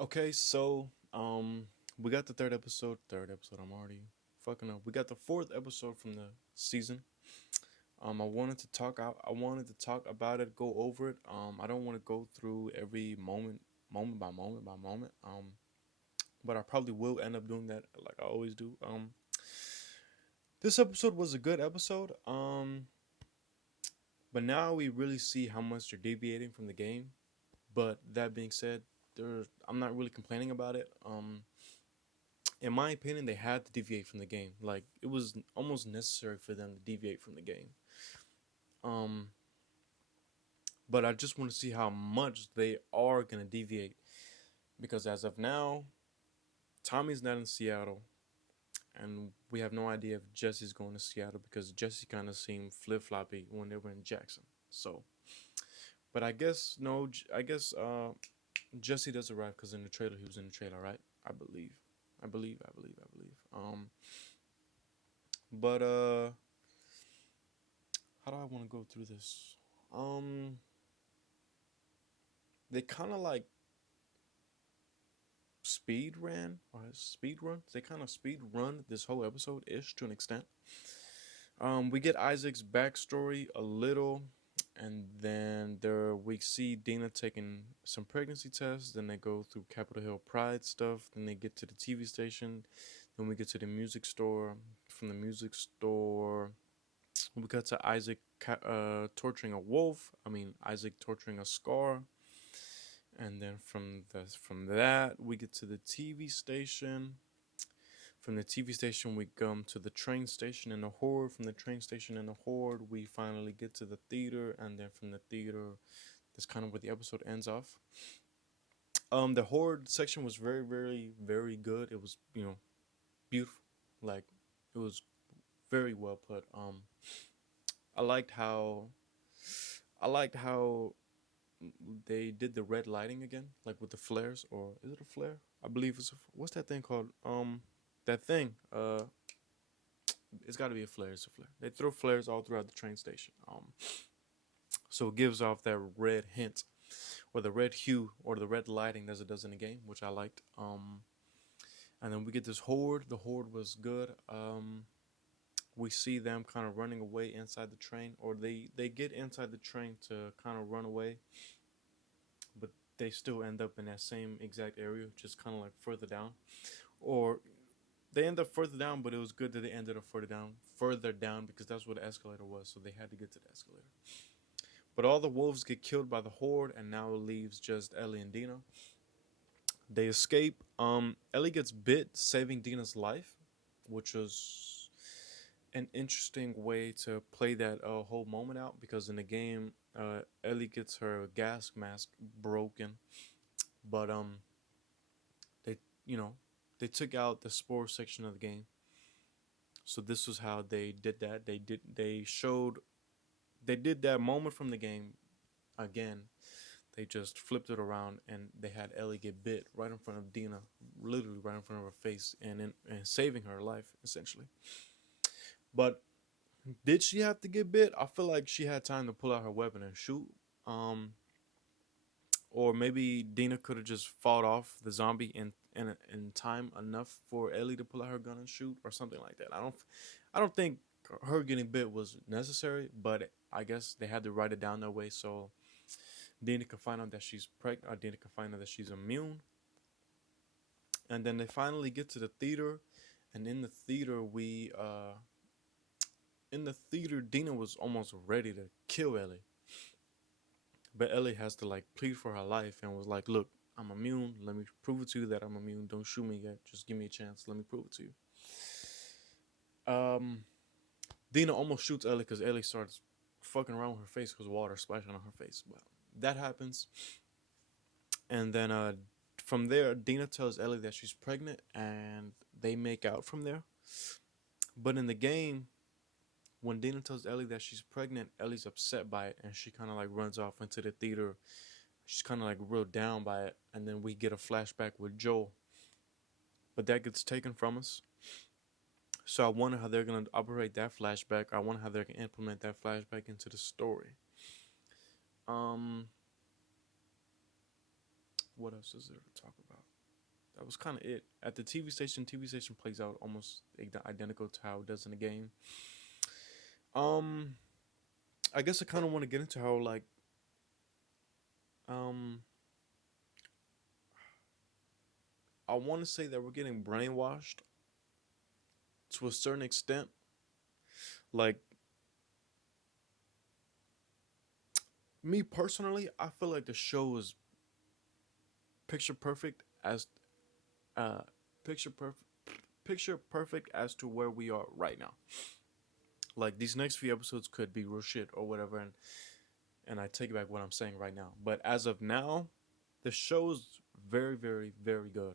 Okay, we got the third episode. Third episode. I'm already fucking up. We got the fourth episode from the season. I wanted to talk out. I wanted to talk about it, go over it. I don't want to go through every moment by moment by moment. But I probably will end up doing that, like I always do. This episode was a good episode. But now we really see how much they're deviating from the game. But that being said, I'm not really complaining about it. In my opinion, they had to deviate from the game. Like it was almost necessary for them to deviate from the game. Um, but I just want to see how much they are gonna deviate because as of now, Tommy's not in Seattle, and we have no idea if Jesse's going to Seattle because Jesse kind of seemed flip floppy when they were in Jackson. So, but I guess no, I guess Jesse does arrive because in the trailer he was in the trailer, right? I believe, I believe. But how do I want to go through this? Um, they kind of like speed ran or speed run. They kind of speed run this whole episode ish to an extent. We get Isaac's backstory a little, and then there we see Dina taking some pregnancy tests. Then they go through Capitol Hill Pride stuff. Then they get to the TV station. Then we get to the music store. From the music store, we got to Isaac torturing a wolf. I mean Isaac torturing a Scar. And then from that we get to the TV station. From the TV station we come to the train station and the horde. From the train station and the horde we finally get to the theater, and then from the theater that's kind of where the episode ends off. The horde section was very, very, very good. It was, beautiful. Like it was very well put. I liked how I liked how they did the red lighting again, like with the flares, or is it a flare? I believe what's that thing called? That thing. It's got to be a flare. It's a flare. They throw flares all throughout the train station. So it gives off that red hint, or the red hue, or the red lighting as it does in the game, which I liked. And then we get this horde. The horde was good. We see them kind of running away inside the train, or they get inside the train to kind of run away, but they still end up in that same exact area, just kind of like further down, or they end up further down. But it was good that they ended up further down because that's where the escalator was, so they had to get to the escalator. But all the wolves get killed by the horde, and now it leaves just Ellie and Dina. They escape. Ellie gets bit, saving Dina's life, which was an interesting way to play that whole moment out because in the game, Ellie gets her gas mask broken, but they you know they took out the spore section of the game. So this was how they did that. They did that moment from the game again. They just flipped it around and they had Ellie get bit right in front of Dina, literally right in front of her face, and saving her life essentially. But did she have to get bit? I feel like she had time to pull out her weapon and shoot. Um, or maybe Dina could have just fought off the zombie in time enough for Ellie to pull out her gun and shoot, or something like that. I don't think her getting bit was necessary, but I guess they had to write it down that way so Dina can find out that she's pregnant, or Dina can find out that she's immune. And then they finally get to the theater, and in the theater, Dina was almost ready to kill Ellie. But Ellie has to like plead for her life and was like, "Look, I'm immune. Let me prove it to you that I'm immune. Don't shoot me yet. Just give me a chance. Let me prove it to you." Dina almost shoots Ellie because Ellie starts fucking around with her face because water splashing on her face. But that happens, and then from there, Dina tells Ellie that she's pregnant, and they make out from there. But in the game, when Dina tells Ellie that she's pregnant, Ellie's upset by it, and she kind of like runs off into the theater. She's kind of like real down by it, and then we get a flashback with Joel, but that gets taken from us. So I wonder how they're gonna operate that flashback. I wonder how they're gonna implement that flashback into the story. Um, what else is there to talk about? That was kind of it. At the TV station plays out almost identical to how it does in the game. Um, I guess I kind of want to get into how like um I want to say that we're getting brainwashed to a certain extent. Like me personally, I feel like the show is picture perfect as uh picture perfect picture perfect as to where we are right now. Like these next few episodes could be real shit or whatever, and I take back what I'm saying right now. But as of now, the show's very, very, very good.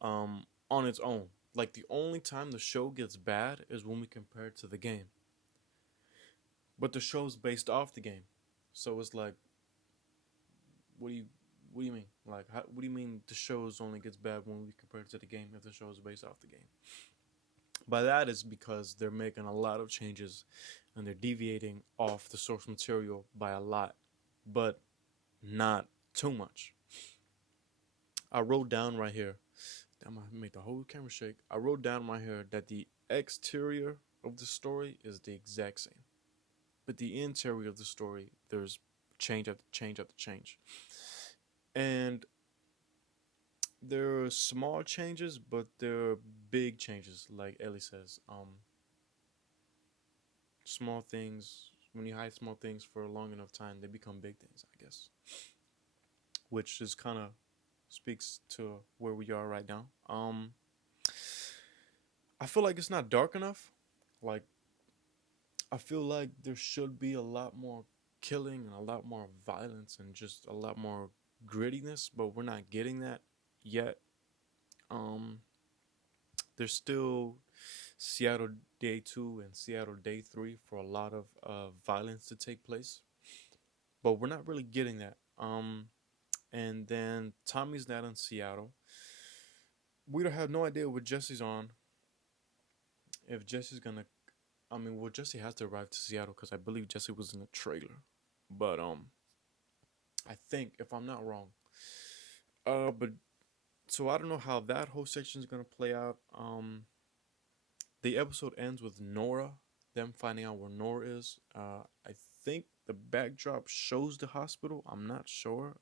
On its own. Like the only time the show gets bad is when we compare it to the game. But the show's based off the game, so it's like, what do you, what do you mean? Like, what do you mean the show's only gets bad when we compare it to the game if the show is based off the game? By that is because they're making a lot of changes, and they're deviating off the source material by a lot, but not too much. I wrote down right here. Damn, I made the whole camera shake. I wrote down right here that the exterior of the story is the exact same, but the interior of the story, there's change after change after change, and there are small changes, but there are big changes. Like Ellie says, small things. When you hide small things for a long enough time, they become big things, I guess. Which is kind of speaks to where we are right now. I feel like it's not dark enough. Like I feel like there should be a lot more killing and a lot more violence and just a lot more grittiness, but we're not getting that yet. Um, there's still Seattle Day 2 and Seattle Day 3 for a lot of violence to take place, but we're not really getting that. And then Tommy's not in Seattle. We don't have no idea what Jesse's on. If Jesse's gonna, I mean, well, Jesse has to arrive to Seattle because I believe Jesse was in a trailer. But I think if I'm not wrong, but so I don't know how that whole section is gonna play out. The episode ends with Nora, them finding out where Nora is. I think the backdrop shows the hospital. I'm not sure.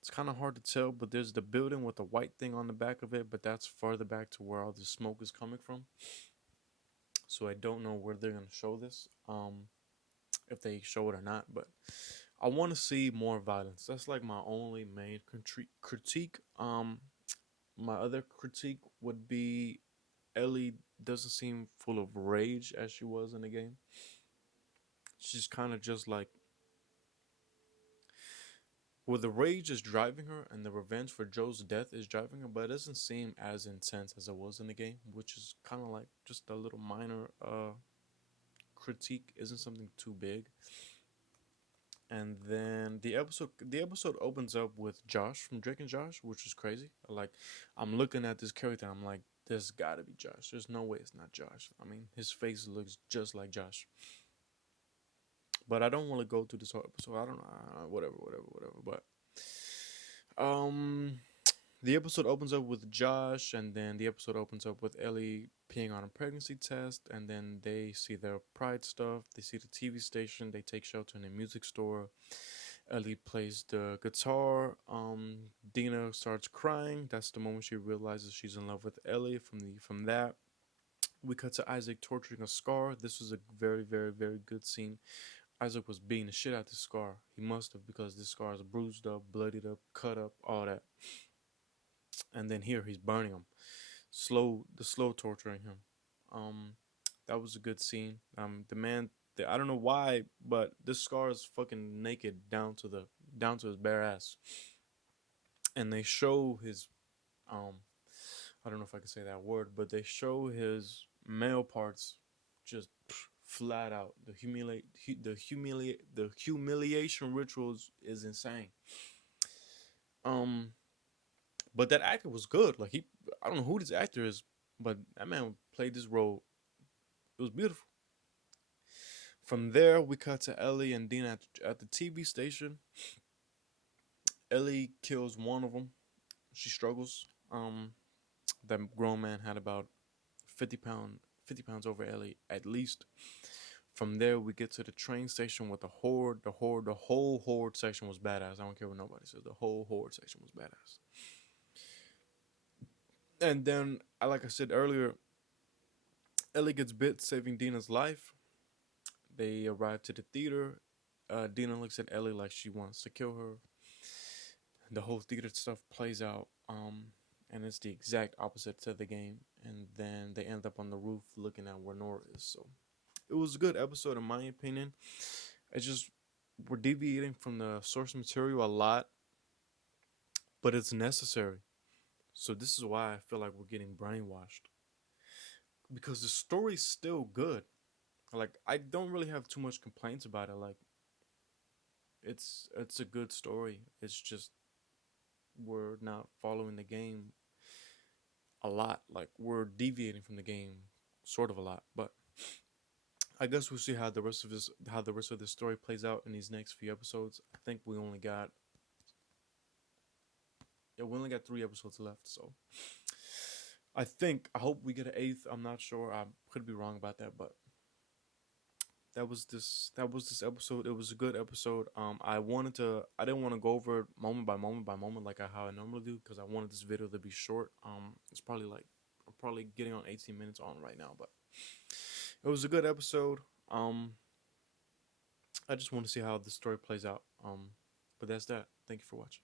It's kind of hard to tell, but there's the building with the white thing on the back of it, but that's farther back to where all the smoke is coming from. So I don't know where they're gonna show this, if they show it or not. But I want to see more violence. That's like my only main critique. My other critique would be Ellie doesn't seem full of rage as she was in the game. She's kind of just like, well, the rage is driving her, and the revenge for Joe's death is driving her, but it doesn't seem as intense as it was in the game, which is kind of like just a little minor critique. Isn't something too big. And then the episode opens up with Josh from Drake and Josh, which is crazy. Like, I'm looking at this character, I'm like, this gotta be Josh. There's no way it's not Josh. I mean, his face looks just like Josh. But I don't want to go through this whole episode. I don't know. Whatever. But um, the episode opens up with Josh, and then the episode opens up with Ellie peeing on a pregnancy test, and then they see their pride stuff. They see the TV station. They take shelter in a music store. Ellie plays the guitar. Dina starts crying. That's the moment she realizes she's in love with Ellie. From that, we cut to Isaac torturing a Scar. This was a very, very, very good scene. Isaac was beating the shit out of this Scar. He must have, because this Scar is bruised up, bloodied up, cut up, all that. And then here he's burning him, slow torturing him. That was a good scene. The man, I don't know why, but this Scar is fucking naked down to his bare ass, and they show his I don't know if I can say that word, but they show his male parts just flat out. The humiliation rituals is insane. But that actor was good. Like, I don't know who this actor is, but that man played this role. It was beautiful. From there, we cut to Ellie and Dina at the TV station. Ellie kills one of them. She struggles. That grown man had about 50 pounds over Ellie at least. From there, we get to the train station with the horde. The whole horde section was badass. I don't care what nobody says. The whole horde section was badass. And then, like I said earlier, Ellie gets bit, saving Dina's life. They arrive to the theater. Dina looks at Ellie like she wants to kill her. The whole theater stuff plays out, and it's the exact opposite to the game. And then they end up on the roof looking at where Nora is. So it was a good episode in my opinion. It's just we're deviating from the source material a lot, but it's necessary. So this is why I feel like we're getting brainwashed, because the story's still good. Like I don't really have too much complaints about it. Like it's a good story. It's just we're not following the game a lot. Like we're deviating from the game sort of a lot. But I guess we'll see how the rest of this story plays out in these next few episodes. I think we only got 3 episodes left, so I hope we get an eighth. I'm not sure. I could be wrong about that, but that was this episode. It was a good episode. I didn't want to go over it moment by moment by moment like how I normally do, because I wanted this video to be short. It's probably like I'm probably getting on 18 minutes on right now, but it was a good episode. I just want to see how the story plays out. But that's that. Thank you for watching.